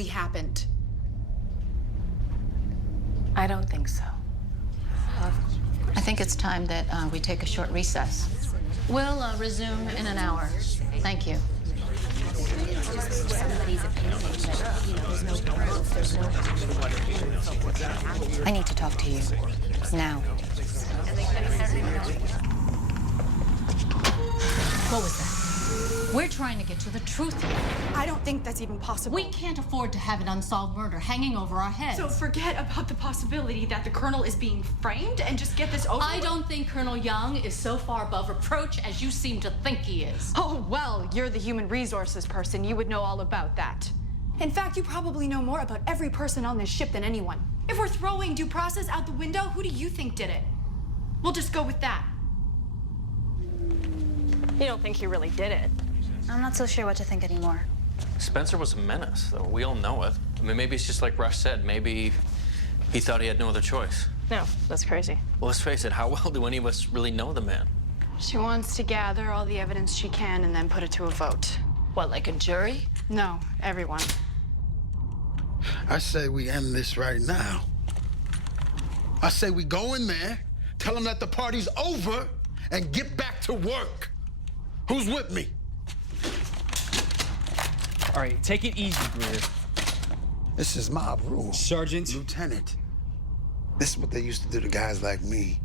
happened. I don't think so. I think it's time that we take a short recess. We'll resume in an hour. Thank you. I need to talk to you now. What was that? We're trying to get to the truth here. I don't think that's even possible. We can't afford to have an unsolved murder hanging over our heads. So forget about the possibility that the Colonel is being framed and just get this over I with. don't think Colonel Young is so far above reproach as you seem to think he is. Oh, well, you're the human resources person. You would know all about that. In fact, you probably know more about every person on this ship than anyone. If we're throwing due process out the window, who do you think did it? We'll just go with that. You don't think he really did it? I'm not so sure what to think anymore. Spencer was a menace, though. We all know it. I mean, maybe it's just like Rush said. Maybe he thought he had no other choice. No, that's crazy. Well, let's face it. How well do any of us really know the man? She wants to gather all the evidence she can and then put it to a vote. What, like a jury? No, everyone. I say we end this right now. I say we go in there, tell them that the party's over, and get back to work. Who's with me? All right, take it easy, Greer. This is mob rule. Sergeant. Lieutenant. This is what they used to do to guys like me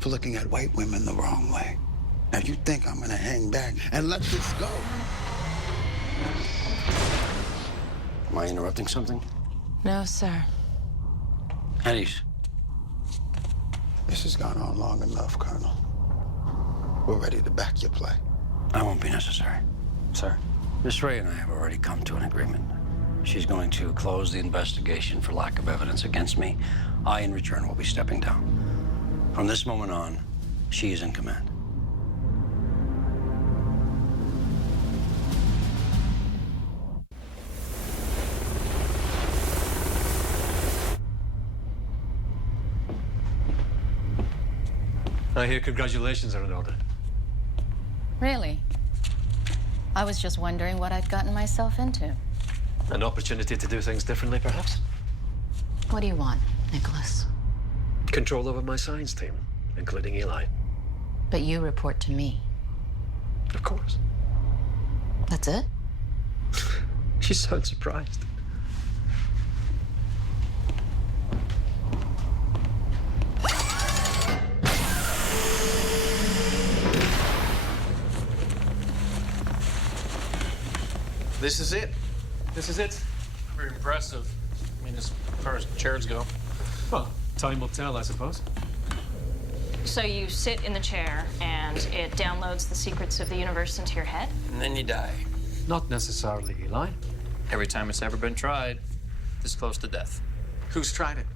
for looking at white women the wrong way. Now you think I'm gonna hang back and let this go? Am I interrupting something? No, sir. Eddie's. This has gone on long enough, Colonel. We're ready to back your play. That won't be necessary. Sir. Miss Ray and I have already come to an agreement. She's going to close the investigation for lack of evidence against me. I, in return, will be stepping down. From this moment on, she is in command. I hear congratulations are in order. Really? I was just wondering what I'd gotten myself into. An opportunity to do things differently, perhaps? What do you want, Nicholas? Control over my science team, including Eli. But you report to me. Of course. That's it? You sound surprised. This is it. This is it. Very impressive. I mean, as far as chairs go. Well, time will tell, I suppose. So you sit in the chair and it downloads the secrets of the universe into your head? And then you die. Not necessarily, Eli. Every time it's ever been tried, this close to death. Who's tried it?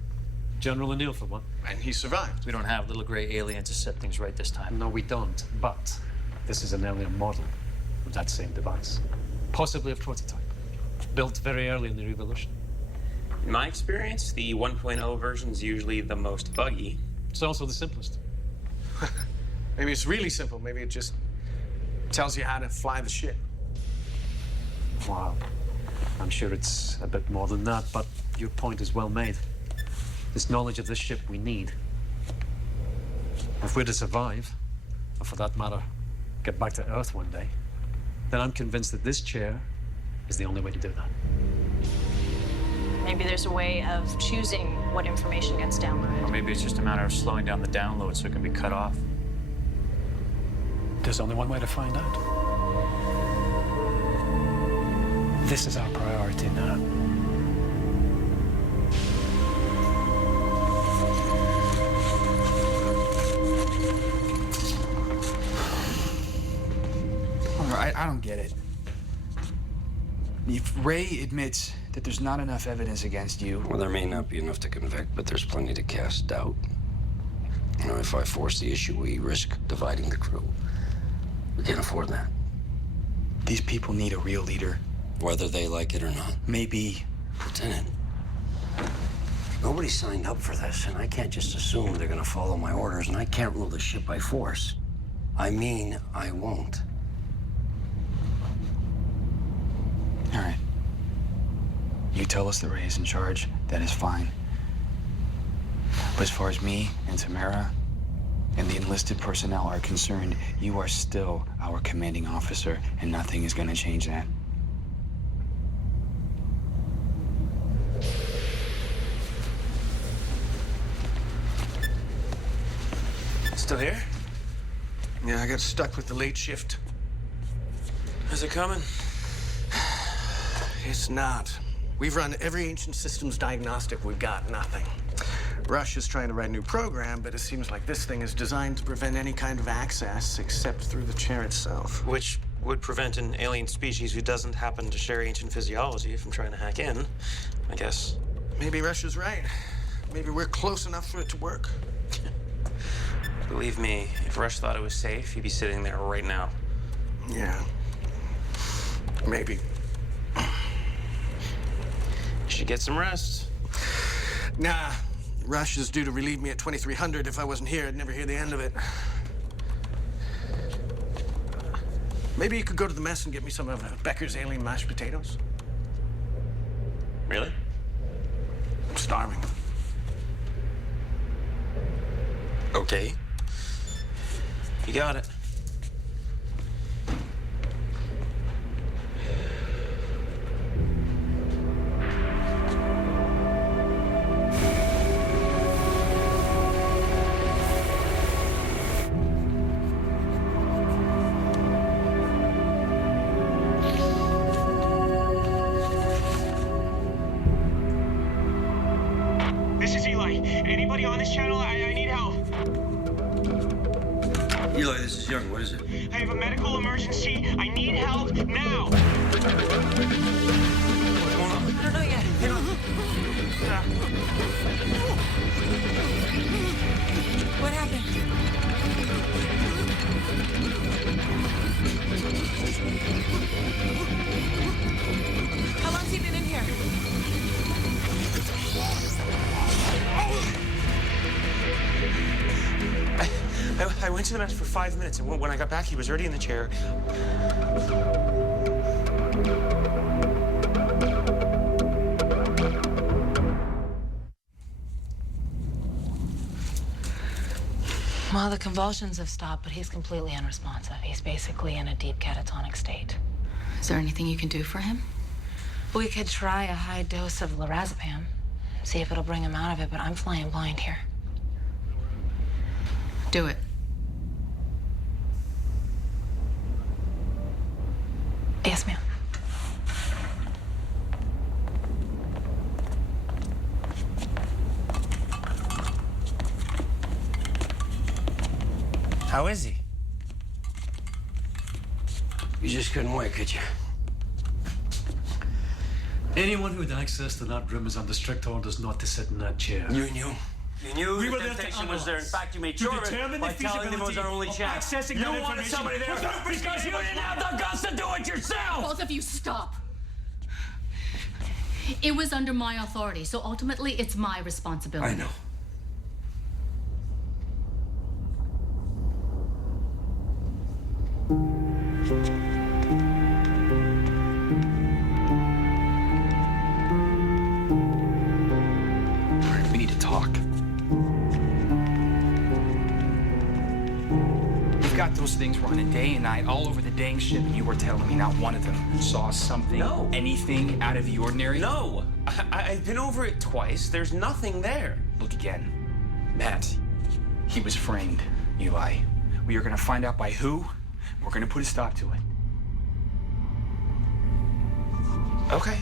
General O'Neill, for one. And he survived. We don't have little gray aliens to set things right this time. No, we don't. But this is an alien model of that same device. Possibly a prototype. Built very early in the revolution. In my experience, the 1.0 version is usually the most buggy. It's also the simplest. Maybe it's really simple. Maybe it just tells you how to fly the ship. Wow. I'm sure it's a bit more than that, but your point is well made. This knowledge of this ship we need. If we're to survive, or for that matter, get back to Earth one day, then I'm convinced that this chair is the only way to do that. Maybe there's a way of choosing what information gets downloaded. Or maybe it's just a matter of slowing down the download so it can be cut off. There's only one way to find out. This is our priority now. I don't get it. If Ray admits that there's not enough evidence against you... Well, there may not be enough to convict, but there's plenty to cast doubt. You know, if I force the issue, we risk dividing the crew. We can't afford that. These people need a real leader. Whether they like it or not. Maybe... Lieutenant, nobody signed up for this, and I can't just assume they're gonna follow my orders, and I can't rule the ship by force. I mean, I won't. All right. You tell us that Ray is in charge, that is fine. But as far as me and Tamara and the enlisted personnel are concerned, you are still our commanding officer, and nothing is going to change that. Still here? Yeah, I got stuck with the late shift. Is it coming? It's not. We've run every ancient systems diagnostic. We've got nothing. Rush is trying to write a new program, but it seems like this thing is designed to prevent any kind of access except through the chair itself. Which would prevent an alien species who doesn't happen to share ancient physiology from trying to hack in, I guess. Maybe Rush is right. Maybe we're close enough for it to work. Believe me, if Rush thought it was safe, he'd be sitting there right now. Yeah. Maybe. You should get some rest. Nah. Rush is due to relieve me at 2300. If I wasn't here, I'd never hear the end of it. Maybe you could go to the mess and get me some of Becker's alien mashed potatoes. Really? I'm starving. Okay. You got it. This is Eli. Anybody on this channel? I need help. Eli, this is Young. What is it? I have a medical emergency. I need help now. What's going on? I don't know yet. What happened? How long's he been in here? I went to the mess for 5 minutes, and when I got back, he was already in the chair. Well, the convulsions have stopped, but he's completely unresponsive. He's basically in a deep catatonic state. Is there anything you can do for him? We could try a high dose of lorazepam, see if it'll bring him out of it, but I'm flying blind here. Do it. Yes, ma'am. How is he? You just couldn't wait, could you? Anyone who had access to that room is under strict orders not to sit in that chair. You knew. You knew We the were there to temptation was there. In analyze, fact, you made to sure of it determine by the telling them it was our only feasibility of chance. accessing You that wanted information somebody there because you didn't have the guts to do it yourself. Both of you stop. It was under my authority, so ultimately it's my responsibility. I know. We need to talk. We've got those things running day and night all over the dang ship, and you were telling me not one of them saw something, No. anything out of the ordinary? No! I've been over it twice. There's nothing there. Look again. Matt, he was framed, Eli. We are gonna find out by who. We're gonna put a stop to it. Okay.